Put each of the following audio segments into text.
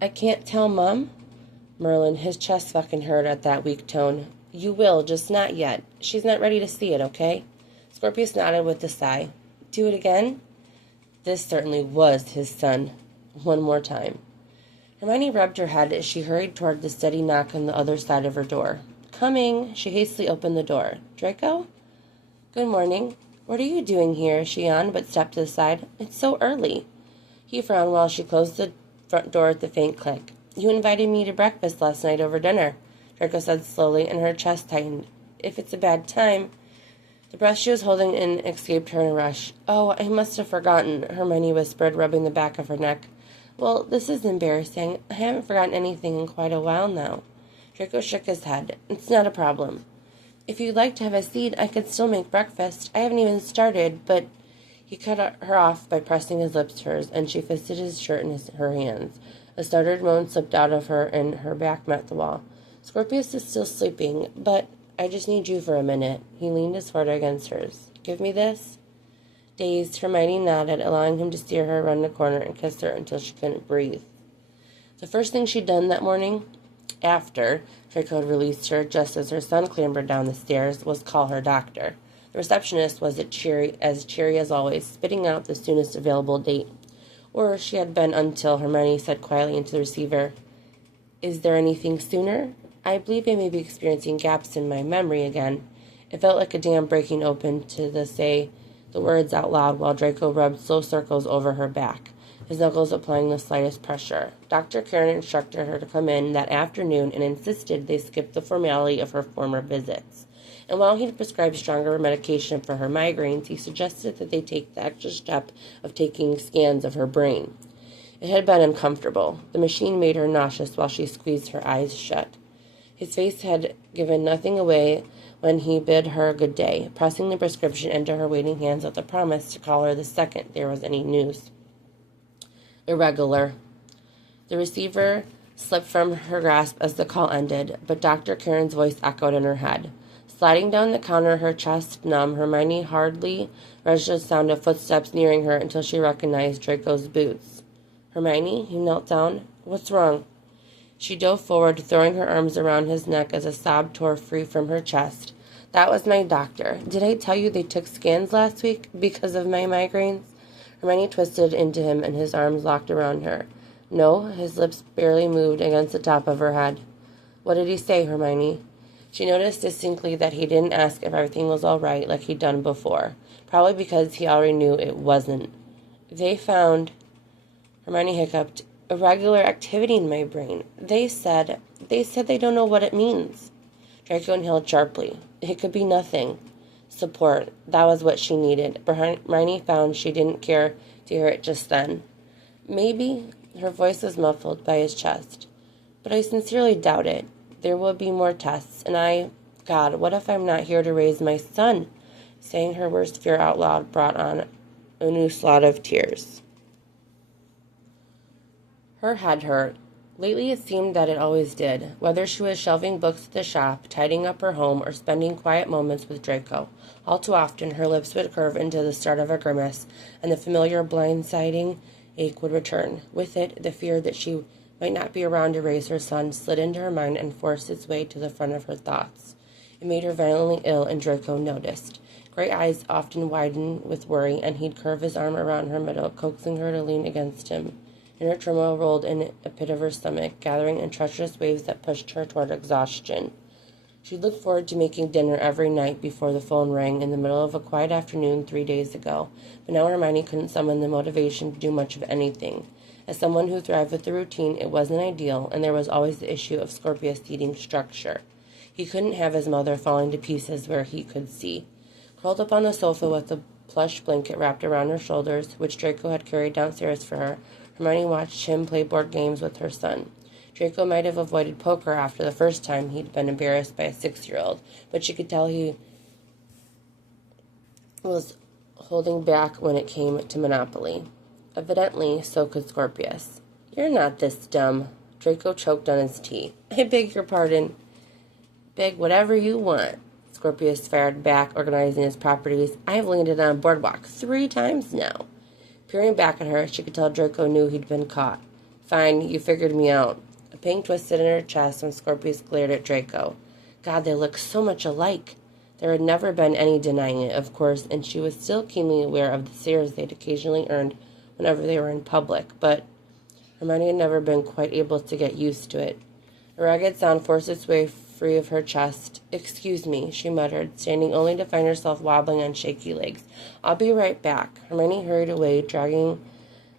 I can't tell, Mom? Merlin, his chest fucking hurt at that weak tone. You will, just not yet. She's not ready to see it, okay? Scorpius nodded with a sigh. Do it again? This certainly was his son. One more time. Hermione rubbed her head as she hurried toward the steady knock on the other side of her door. Coming! She hastily opened the door. Draco? Good morning. What are you doing here? She yawned, but stepped to the side. It's so early. He frowned while she closed the front door with a faint click. You invited me to breakfast last night over dinner, Draco said slowly, and her chest tightened. If it's a bad time... The breath she was holding in escaped her in a rush. Oh, I must have forgotten, Hermione whispered, rubbing the back of her neck. Well, this is embarrassing. I haven't forgotten anything in quite a while now. Draco shook his head. It's not a problem. If you'd like to have a seat, I could still make breakfast. I haven't even started, but... He cut her off by pressing his lips to hers, and she fisted his shirt in her hands. A stuttered moan slipped out of her, and her back met the wall. Scorpius is still sleeping, but I just need you for a minute. He leaned his forehead against hers. Give me this? Dazed, Hermione nodded, allowing him to steer her around the corner and kiss her until she couldn't breathe. The first thing she'd done that morning, after Draco had released her just as her son clambered down the stairs, was call her doctor. The receptionist was cheery as always, spitting out the soonest available date. Or she had been until Hermione said quietly into the receiver, Is there anything sooner? I believe I may be experiencing gaps in my memory again. It felt like a dam breaking open to say the words out loud while Draco rubbed slow circles over her back, his knuckles applying the slightest pressure. Dr. Karen instructed her to come in that afternoon and insisted they skip the formality of her former visits. And while he prescribed stronger medication for her migraines, he suggested that they take the extra step of taking scans of her brain. It had been uncomfortable. The machine made her nauseous while she squeezed her eyes shut. His face had given nothing away when he bid her good day, pressing the prescription into her waiting hands with a promise to call her the second there was any news. Irregular. The receiver slipped from her grasp as the call ended, but Dr. Karen's voice echoed in her head. Sliding down the counter, her chest numb, Hermione hardly registered the sound of footsteps nearing her until she recognized Draco's boots. Hermione, he knelt down. What's wrong? She dove forward, throwing her arms around his neck as a sob tore free from her chest. That was my doctor. Did I tell you they took scans last week because of my migraines? Hermione twisted into him, and his arms locked around her. No, his lips barely moved against the top of her head. What did he say, Hermione? She noticed distinctly that he didn't ask if everything was all right like he'd done before, probably because he already knew it wasn't. They found, Hermione hiccuped, irregular activity in my brain. They said they don't know what it means. Draco inhaled sharply. It could be nothing. Support. That was what she needed. Hermione found she didn't care to hear it just then. Maybe. Her voice was muffled by his chest. But I sincerely doubt it. There will be more tests, and God, what if I'm not here to raise my son? Saying her worst fear out loud brought on a new flood of tears. Her head hurt. Lately it seemed that it always did, whether she was shelving books at the shop, tidying up her home, or spending quiet moments with Draco. All too often her lips would curve into the start of a grimace, and the familiar blindsiding ache would return. With it, the fear that she might not be around to raise her son slid into her mind and forced its way to the front of her thoughts. It made her violently ill, and Draco noticed. Gray eyes often widened with worry, and he'd curve his arm around her middle, coaxing her to lean against him. Inner turmoil rolled in a pit of her stomach, gathering in treacherous waves that pushed her toward exhaustion. She looked forward to making dinner every night before the phone rang in the middle of a quiet afternoon 3 days ago, but now Hermione couldn't summon the motivation to do much of anything. As someone who thrived with the routine, it wasn't ideal, and there was always the issue of Scorpius needing structure. He couldn't have his mother falling to pieces where he could see. Curled up on the sofa with a plush blanket wrapped around her shoulders, which Draco had carried downstairs for her, Hermione watched him play board games with her son. Draco might have avoided poker after the first time he'd been embarrassed by a 6-year-old, but she could tell he was holding back when it came to Monopoly. Evidently, so could Scorpius. You're not this dumb. Draco choked on his tea. I beg your pardon. Beg whatever you want. Scorpius fired back, organizing his properties. I've landed on a boardwalk 3 times now. Peering back at her, she could tell Draco knew he'd been caught. Fine, you figured me out. A pain twisted in her chest when Scorpius glared at Draco. God, they look so much alike. There had never been any denying it, of course, and she was still keenly aware of the stares they'd occasionally earned whenever they were in public, but Hermione had never been quite able to get used to it. A ragged sound forced its way free of her chest. "Excuse me," she muttered, standing only to find herself wobbling on shaky legs. "I'll be right back." Hermione hurried away, draping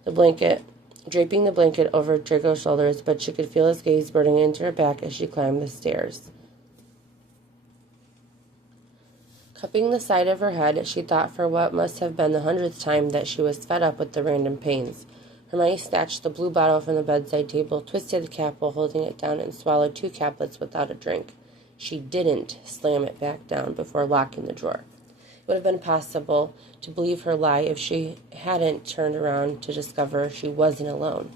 the blanket over Draco's shoulders, but she could feel his gaze burning into her back as she climbed the stairs. Cupping the side of her head, she thought for what must have been the 100th time that she was fed up with the random pains. Hermione snatched the blue bottle from the bedside table, twisted the cap while holding it down, and swallowed 2 caplets without a drink. She didn't slam it back down before locking the drawer. It would have been possible to believe her lie if she hadn't turned around to discover she wasn't alone.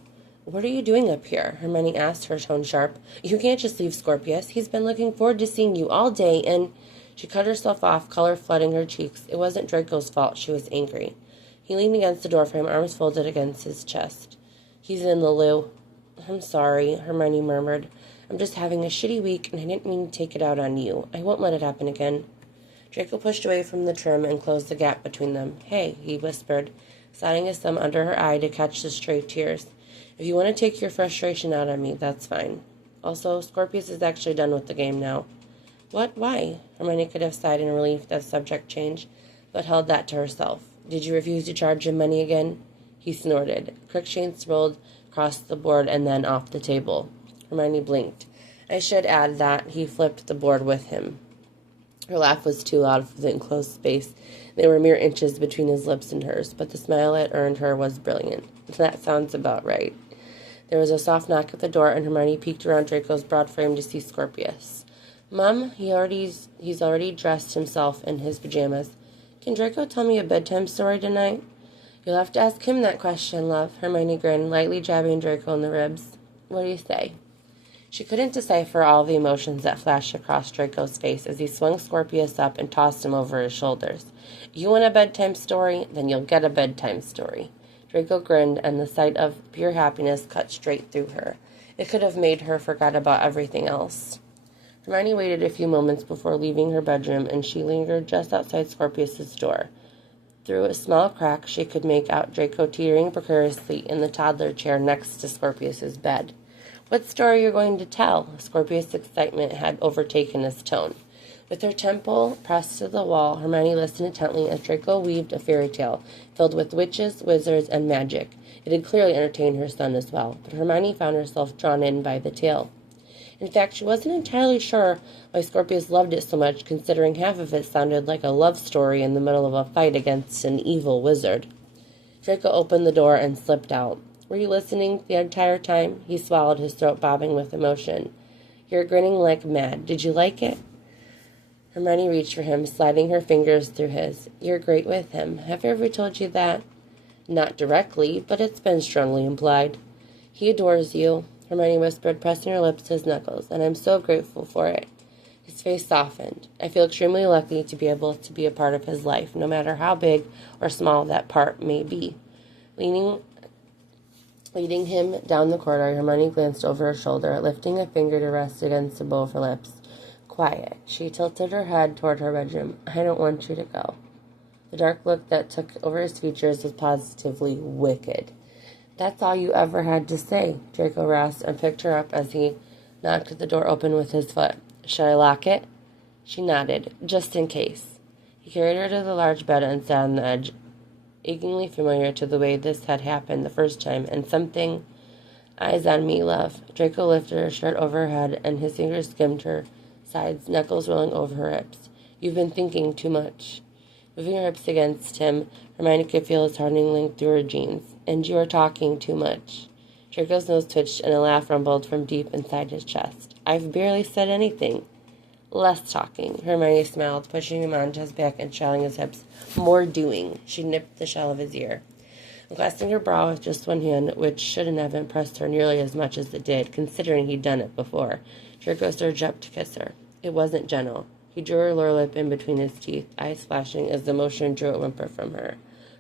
"What are you doing up here?" Hermione asked, her tone sharp. "You can't just leave Scorpius. He's been looking forward to seeing you all day, and—" She cut herself off, color flooding her cheeks. It wasn't Draco's fault. She was angry. He leaned against the doorframe, arms folded against his chest. "He's in the loo." "I'm sorry," Hermione murmured. "I'm just having a shitty week, and I didn't mean to take it out on you. I won't let it happen again." Draco pushed away from the trim and closed the gap between them. "Hey," he whispered, sliding his thumb under her eye to catch the stray tears. "If you want to take your frustration out on me, that's fine. Also, Scorpius is actually done with the game now." "What? Why?" Hermione could have sighed in relief at the subject change, but held that to herself. "Did you refuse to charge him money again?" He snorted. Crookshanks rolled across the board and then off the table. Hermione blinked. I should add that he flipped the board with him. Her laugh was too loud for the enclosed space. They were mere inches between his lips and hers, but the smile it earned her was brilliant. "That sounds about right." There was a soft knock at the door, and Hermione peeked around Draco's broad frame to see Scorpius. "Mum, he's already dressed himself in his pajamas. Can Draco tell me a bedtime story tonight?" "You'll have to ask him that question, love." Hermione grinned, lightly jabbing Draco in the ribs. "What do you say?" She couldn't decipher all the emotions that flashed across Draco's face as he swung Scorpius up and tossed him over his shoulders. "You want a bedtime story? Then you'll get a bedtime story." Draco grinned, and the sight of pure happiness cut straight through her. It could have made her forget about everything else. Hermione waited a few moments before leaving her bedroom, and she lingered just outside Scorpius's door. Through a small crack, she could make out Draco teetering precariously in the toddler chair next to Scorpius's bed. "What story are you going to tell?" Scorpius' excitement had overtaken his tone. With her temple pressed to the wall, Hermione listened intently as Draco weaved a fairy tale filled with witches, wizards, and magic. It had clearly entertained her son as well, but Hermione found herself drawn in by the tale. In fact, she wasn't entirely sure why Scorpius loved it so much, considering half of it sounded like a love story in the middle of a fight against an evil wizard. Draco opened the door and slipped out. "Were you listening the entire time?" He swallowed, his throat bobbing with emotion. "You're grinning like mad. Did you like it?" Hermione reached for him, sliding her fingers through his. "You're great with him. Have I ever told you that?" "Not directly, but it's been strongly implied." "He adores you," Hermione whispered, pressing her lips to his knuckles, "and I'm so grateful for it." His face softened. "I feel extremely lucky to be able to be a part of his life, no matter how big or small that part may be." Leading him down the corridor, Hermione glanced over her shoulder, lifting a finger to rest against the bow of her lips. "Quiet." She tilted her head toward her bedroom. "I don't want you to go." The dark look that took over his features was positively wicked. "That's all you ever had to say," Draco rasped and picked her up as he knocked the door open with his foot. "Should I lock it?" She nodded, just in case. He carried her to the large bed and sat on the edge, achingly familiar to the way this had happened the first time, and something... "Eyes on me, love." Draco lifted her shirt over her head, and his fingers skimmed her sides, knuckles rolling over her hips. "You've been thinking too much." Moving her hips against him, Hermione could feel his hardening link through her jeans. "And you are talking too much." Draco's nose twitched, and a laugh rumbled from deep inside his chest. "I've barely said anything." "Less talking," Hermione smiled, pushing him onto his back and straddling his hips. "More doing." She nipped the shell of his ear. Clasping her brow with just one hand, which shouldn't have impressed her nearly as much as it did, considering he'd done it before, Draco surged up to kiss her. It wasn't gentle. He drew her lower lip in between his teeth, eyes flashing as the motion drew a whimper from her.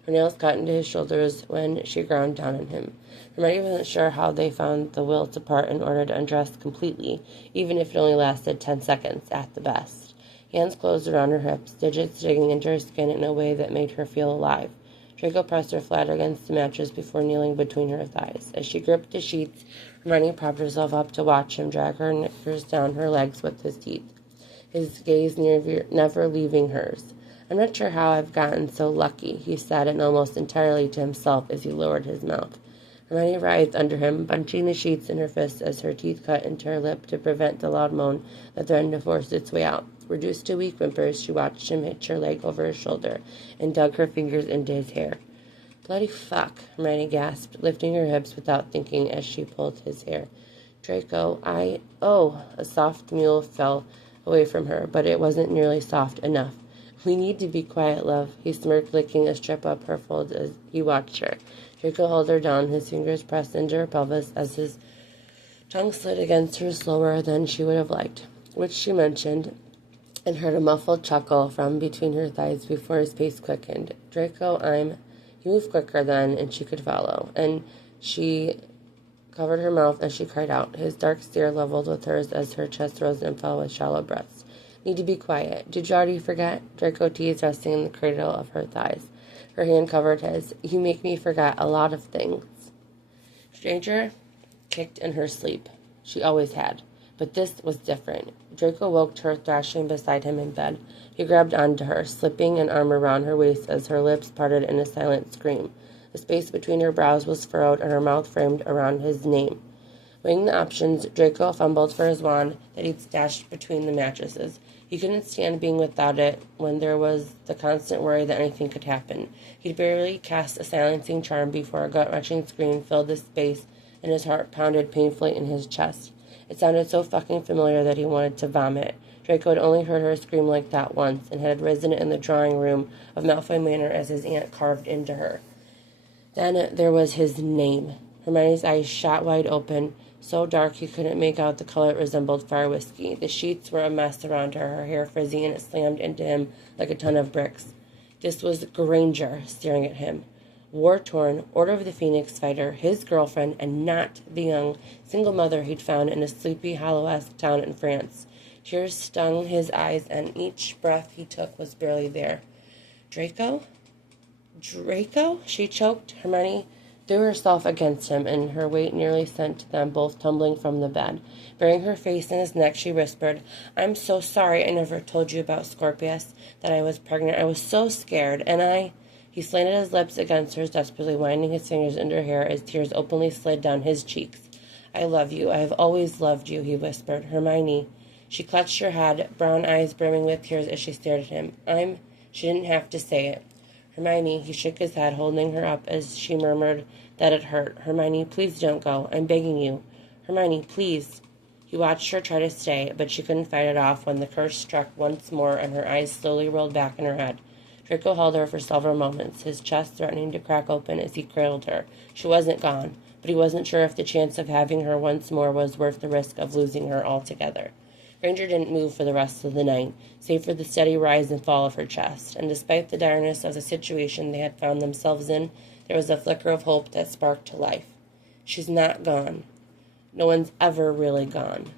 Her nails cut into his shoulders when she ground down on him. Hermione wasn't sure how they found the will to part in order to undress completely, even if it only lasted 10 seconds at the best. Hands closed around her hips, digits digging into her skin in a way that made her feel alive. Draco pressed her flat against the mattress before kneeling between her thighs. As she gripped the sheets, Hermione propped herself up to watch him drag her knickers down her legs with his teeth, his gaze never leaving hers. "I'm not sure how I've gotten so lucky," he said, and almost entirely to himself as he lowered his mouth. Hermione writhed under him, bunching the sheets in her fists as her teeth cut into her lip to prevent the loud moan that threatened to force its way out. Reduced to weak whimpers, she watched him hitch her leg over his shoulder and dug her fingers into his hair. "Bloody fuck," Hermione gasped, lifting her hips without thinking as she pulled his hair. "Draco, Oh!" A soft mule fell away from her, but it wasn't nearly soft enough. "We need to be quiet, love," he smirked, licking a strip up her folds as he watched her. Draco held her down, his fingers pressed into her pelvis as his tongue slid against her slower than she would have liked, which she mentioned, and heard a muffled chuckle from between her thighs before his pace quickened. "Draco, He moved quicker then, and she could follow, and she covered her mouth as she cried out, his dark stare leveled with hers as her chest rose and fell with shallow breaths. "Need to be quiet. Did you already forget?" Draco teased, resting in the cradle of her thighs. Her hand covered his. "You make me forget a lot of things." Stranger kicked in her sleep. She always had. But this was different. Draco woke her thrashing beside him in bed. He grabbed onto her, slipping an arm around her waist as her lips parted in a silent scream. The space between her brows was furrowed and her mouth framed around his name. Weighing the options, Draco fumbled for his wand that he'd stashed between the mattresses. He couldn't stand being without it when there was the constant worry that anything could happen. He'd barely cast a silencing charm before a gut-wrenching scream filled the space and his heart pounded painfully in his chest. It sounded so fucking familiar that he wanted to vomit. Draco had only heard her scream like that once, and had risen in the drawing room of Malfoy Manor as his aunt carved into her. Then there was his name. Hermione's eyes shot wide open, so dark he couldn't make out the color. It resembled fire whiskey. The sheets were a mess around her hair frizzy, and it slammed into him like a ton of bricks. This was Granger staring at him. War-torn, Order of the Phoenix fighter, his girlfriend, and not the young, single mother he'd found in a sleepy, hollow-esque town in France. Tears stung his eyes, and each breath he took was barely there. "Draco? Draco?" she choked. Hermione threw herself against him, and her weight nearly sent them both tumbling from the bed. Burying her face in his neck, she whispered, "I'm so sorry I never told you about Scorpius, that I was pregnant. I was so scared, and He slanted his lips against hers, desperately winding his fingers into her hair as tears openly slid down his cheeks. "I love you. I have always loved you," he whispered. "Hermione." She clutched her head, brown eyes brimming with tears as she stared at him. She didn't have to say it. "Hermione," he shook his head, holding her up as she murmured that it hurt. "Hermione, please don't go. I'm begging you. Hermione, please." He watched her try to stay, but she couldn't fight it off when the curse struck once more and her eyes slowly rolled back in her head. Draco held her for several moments, his chest threatening to crack open as he cradled her. She wasn't gone, but he wasn't sure if the chance of having her once more was worth the risk of losing her altogether. Granger didn't move for the rest of the night, save for the steady rise and fall of her chest, and despite the direness of the situation they had found themselves in, there was a flicker of hope that sparked to life. She's not gone. No one's ever really gone.